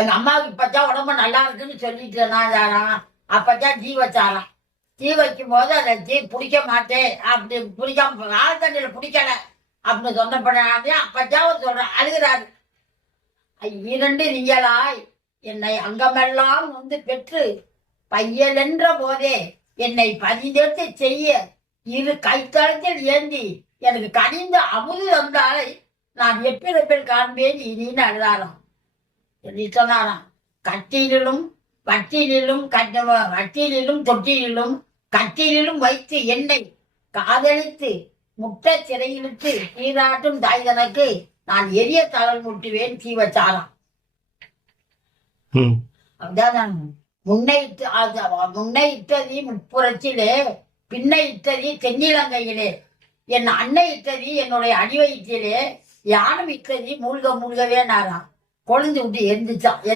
எங்க அம்மாவுக்கு இப்பதான் உடம்பு நல்லா இருக்குன்னு சொல்லிட்டு நான் அப்பதான் டீ வச்சாராம். டீ வைக்கும் போது அதை டீ பிடிக்க மாட்டேன் அப்படி பிடிக்காம ஆள் தண்ணியில பிடிக்கல அப்படின்னு சொன்னப்படாதே அப்பதான் சொல்றேன் அழுகிறாரு. இரண்டு நீங்களாய் என்னை அங்கமெல்லாம் வந்து பெற்று பையலென்ற போதே என்னை பதிந்தெடுத்து செய்ய இரு கைத்தளத்தில் ஏந்தி எனக்கு கனிந்த அமுது வந்தாலை நான் எப்பிறப்பில் காண்பேன் இனின்னு அழுதாராம். சொல்லி சொன்னாராம். கட்டிலும் வட்டிலும் வட்டிலும் தொட்டிலும் கட்டிலும் வைத்து என்னை காதலித்து முட்டை சிறையிலிட்டு நீராட்டும் தாய் தனக்கு நான் எரிய தளல் முட்டுவேன் தீ வச்சாராம். அதான் முன்னை இட்டதி முப்புறத்திலே பின்னை இட்டதி தென்னிலங்கையிலே என் அன்னை இட்டதி என்னுடைய அடிவயிற்றிலே யானும் இட்டதி மூழ்கவே நாராம். கொழுந்து விட்டு எந்திரிச்சான்.